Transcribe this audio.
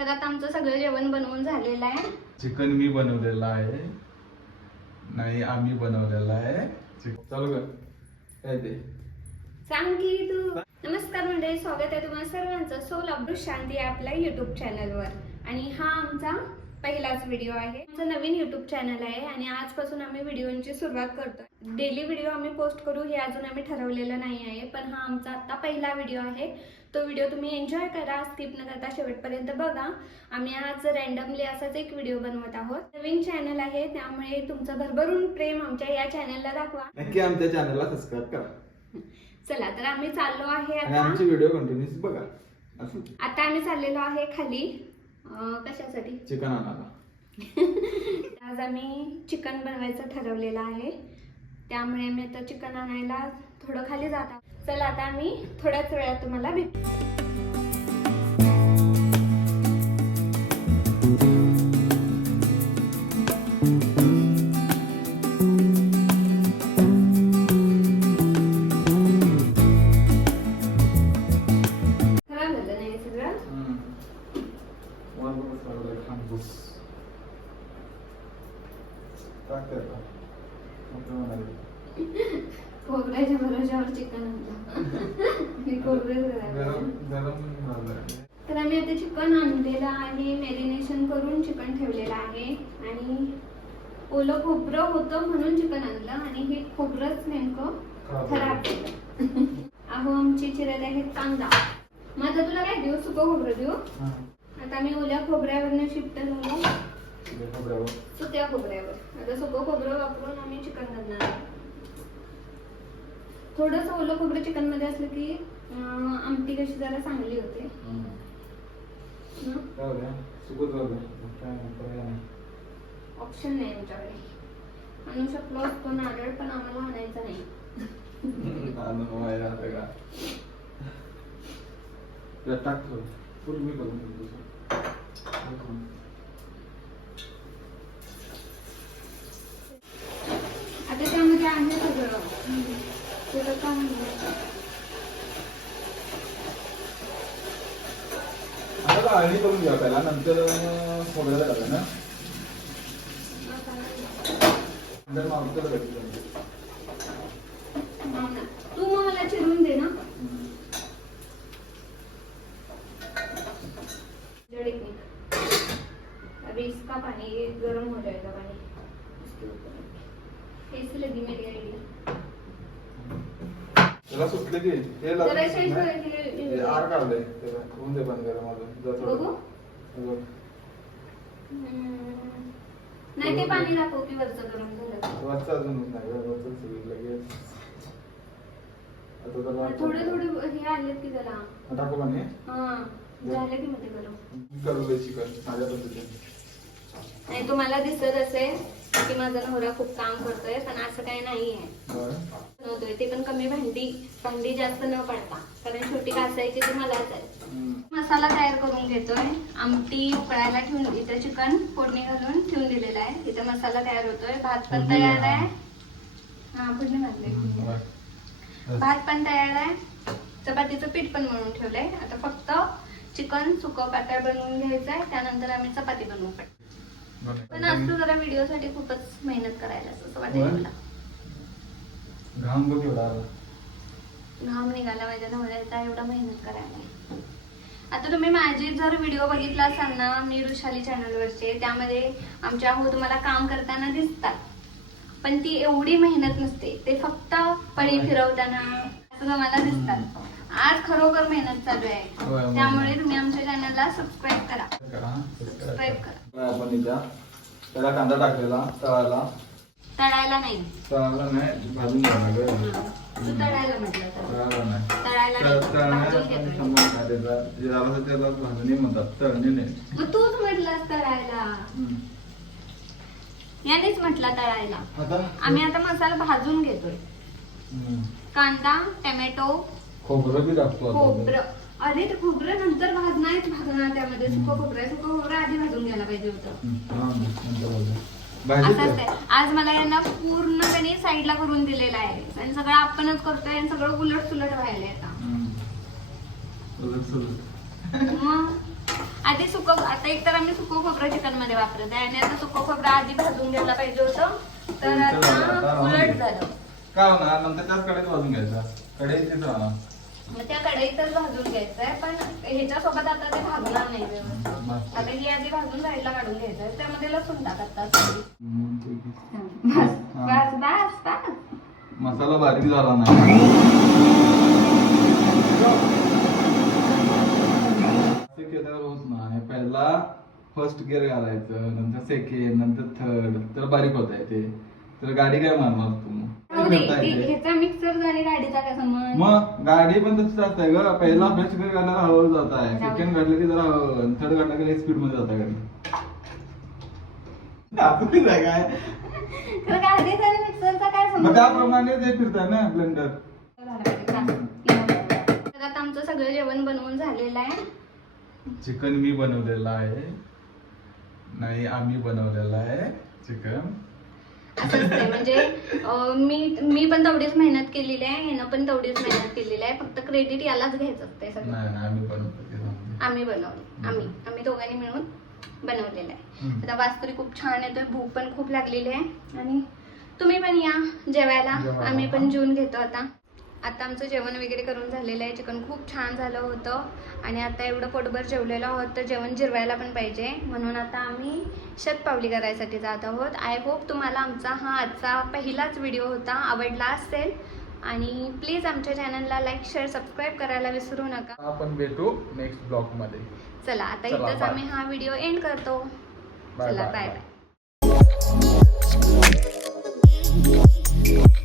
तर आता आमचं सगळं जेवण बनवून झालेलं आहे. चिकन मी बनवलेलं आहे, नाही आम्ही बनवलेलं आहे. चालू कर काय ते सांग की तू. नमस्कार मंडळी, स्वागत आहे तुम्हाला सर्वांचं सोल अब्रुश शांती आपल्या युट्यूब चॅनलवर. आणि हा आमचा पहिलाच व्हिडिओ आहे. आमचं नवीन युट्यूब चॅनल आहे आणि आजपासून आम्ही व्हिडिओची सुरुवात करतोय. डेली व्हिडिओ आम्ही पोस्ट करू हे अजून आम्ही ठरवलेलं नाही आहे, पण हा आमचा आता पहिला व्हिडिओ आहे. तो व्हिडिओ तुम्ही एन्जॉय करा, स्किप न करता शेवटपर्यंत बघा. आम्ही आज रॅन्डमली असाच एक व्हिडिओ बनवत आहोत. नवीन चॅनल आहे त्यामुळे तुमचं भरभरून प्रेम आमच्या या चॅनलला दाखवा. नक्की आमच्या चॅनलला सबस्क्राइब करा. चला तर आम्ही चाललो आहे आणि आता. आमचे व्हिडिओ कंटिन्यूस बघा. आता आम्ही चाललेलो आहे खाली. कशासाठी? चिकन आणायला. आज आम्ही चिकन बनवायचं ठरवलेलं आहे, त्यामुळे आम्ही आता चिकन आणायला थोडं खाली जात आहोत. चला आता आम्ही थोड्याच वेळात तुम्हाला भेटू. खराब झालं नाही सगळं. खोबऱ्याच्या भरोशावर चिकन तर आम्ही आता चिकन आणलेलं आहे, मॅरिनेशन करून चिकन ठेवलेलं आहे. आणि ओलं खोबरं होतं म्हणून चिकन आणलं आणि हे खोबरंच नेमकं खराब झालं. अहो आमची चिरत आहे कांदा. मग आता तुला काय देऊ? सुकं खोबरं देऊ? आता आम्ही ओल्या खोबऱ्यावरनं शिफ्ट झालो सुक्या खोबऱ्यावर. आता सुकं खोबरं वापरून आम्ही चिकन करणार आहे. थोडस ओलं खोबरं चिकन मध्ये असलं की आमटी कशी जरा चांगली होते. ऑप्शन नाही आमच्याकडे. आणू शकलो असतो नारळ, पण आम्हाला आणायचा नाही. आता त्यामध्ये आहे सगळं. थोडं काम आता आळणी करून घ्या पहिला, नंतर खोबऱ्याला टाका ना. नंतर मागचं भेटलं. तू मग मला चिरून दे ना. अभी इसका पानी गरम हो जाएगा. पानी कैसे लगी मेरी आइडिया? त्याला सुटले की हे आर काढले त्याला होऊन दे बंद करा माझं. बघू. नाही ते पाणी दाखव की वरचं गरम झालं. वरचं अजून नाही, वरचं सगळं लगेच. आता तर थोडे थोडे हे आले की जरा टाकू पाणी. हा झालं की मध्ये गरम करू दे चिकन माझ्या पद्धतीने. नाही तुम्हाला दिसत असेल की माझा नवरा खूप काम करतोय, पण असं काही नाहीये. बनवतोय ते पण कमी भांडी जास्त न पडता, कारण शेवटी घासायची ती मलाच आहे. मसाला तयार करून घेतोय. आमटी उकळायला ठेवून, इथं चिकन फोडणी घालून ठेवून दिलेलं आहे. इथं मसाला तयार होतोय. भात पण तयार आहे. हा फोडणी घातले. भात पण तयार आहे. चपातीचं पीठ पण म्हणून ठेवलंय. आता फक्त चिकन सुकं पातळ बनवून घ्यायचंय, त्यानंतर आम्ही चपाती बनवू. पण आज तू जरा व्हिडिओ साठी खूपच मेहनत करायला असं वाटतं मला. घाम बघ एवढा घाम निघाला माझ्या नवऱ्याचा एवढा मेहनत करायला. आता तुम्ही माझे जर व्हिडिओ बघितला असाल ना, मी वृषाली चॅनलवरचे, त्यामध्ये आमच्या हो तुम्हाला काम करताना दिसतात, पण ती एवढी मेहनत नसते. ते फक्त पळी फिरवताना असं तुम्हाला दिसतात. आज खरोखर मेहनत चालू आहे, त्यामुळे तुम्ही आमच्या चॅनलला सबस्क्राईब करा. सबस्क्राईब करा. आपण इथं त्याला कांदा टाकलेला तळाला. तळायला नाही, तळाला नाही, भाजून घ्यायला. तू तळायला म्हटलं तर तळाला नाही, तळायला भाजून घेतोय. त्याला भाजणी म्हणतात, तळणी नाही. मग तूच म्हटलं तळायला. यानेच म्हटलं तळायला. आम्ही आता मसाला भाजून घेतोय. कांदा, टोमॅटो, खोबरं बी टाकतो. खोबरं, अरे ते खोबरं नंतर भाजणार त्यामध्ये. सुकं खोबरं आधी भाजून घ्यायला पाहिजे होतं. असंच आहे. आज मला यांना पूर्णपणे साईडला करून दिलेलं आहे आणि सगळं आपणच करतोय आणि सगळं उलट सुलट व्हायला आता. मग आधी आता एक तर आम्ही सुकं खोबरं चिकन मध्ये वापरत आहे आणि आता सुकं खोबरं आधी भाजून घ्यायला पाहिजे होतं, तर आता उलट झालं. का होणार नंतर त्याच कढईत भाजून घ्यायचा. कढईतच राहणार. मग त्या कढईतच भाजून घ्यायचंय, पण ह्याच्यासोबत आता ते भाजणार नाही व्यवस्थित. आता ही आधी भाजून साईडला काढून घ्यायचंय, त्यामध्ये लसूण टाकतात. बस बस बस बस. मसाला बारीक झाला नाही. केल्यावर होत नाही. पहिला फर्स्ट गिअर घालायचं, नंतर सेकंड, नंतर थर्ड, तर बारीक होत आहे ते. तर गाडी काय मारणार तू? ह्याचा मिक्सर आणि गाडीचा काय संबंध? मग गाडी पण तसंच असतंय ग. पहिला फर्स्ट गिअर घालायला हळू जात आहे, सेकंड घातलं की जरा हळू, थर्ड घातलं की स्पीड मध्ये जात गाडी. काय तर गाडीचा आणि मिक्सरचा काय मग संबंध? त्याप्रमाणे ते फिरताय ना ब्लेंडर. तर आता आमचं सगळं जेवण बनवून झालेलं आहे. चिकन मी बनवलेलं आहे, नाही आम्ही बनवलेलं आहे चिकन. असंच आहे म्हणजे मी पण तेवढीच मेहनत केलेली आहे, ह्यानं पण तेवढीच मेहनत केलेली आहे. फक्त क्रेडिट यालाच घ्यायचं असते सगळं. नाही आम्ही बनवतो. आम्ही बनवले, आम्ही दोघांनी मिळून बनवलेलं आहे. आता वास तरी खूप छान येतोय, भूक पण खूप लागलेली आहे. आणि तुम्ही पण या जेवायला, आम्ही पण जेवून घेतो आता. आता आमचं जेवण वगैरे करून झालेलं आहे. चिकन खूप छान झालं होतं आणि आता एवढं पोटभर जेवलेलं आहोत, तर जेवण जिरवायला पण पाहिजे, म्हणून आता आम्ही शतपावली करायसाठी जात आहोत. आय होप तुम्हाला आमचा हा आजचा पहिलाच व्हिडिओ होता आवडला असेल, आणि प्लीज आमच्या चॅनलला लाईक शेअर सबस्क्राईब करायला विसरू नका. आपण भेटू नेक्स्ट ब्लॉग मध्ये. चला आता इथंच आम्ही हा व्हिडिओ एंड करतो. चला बाय बाय.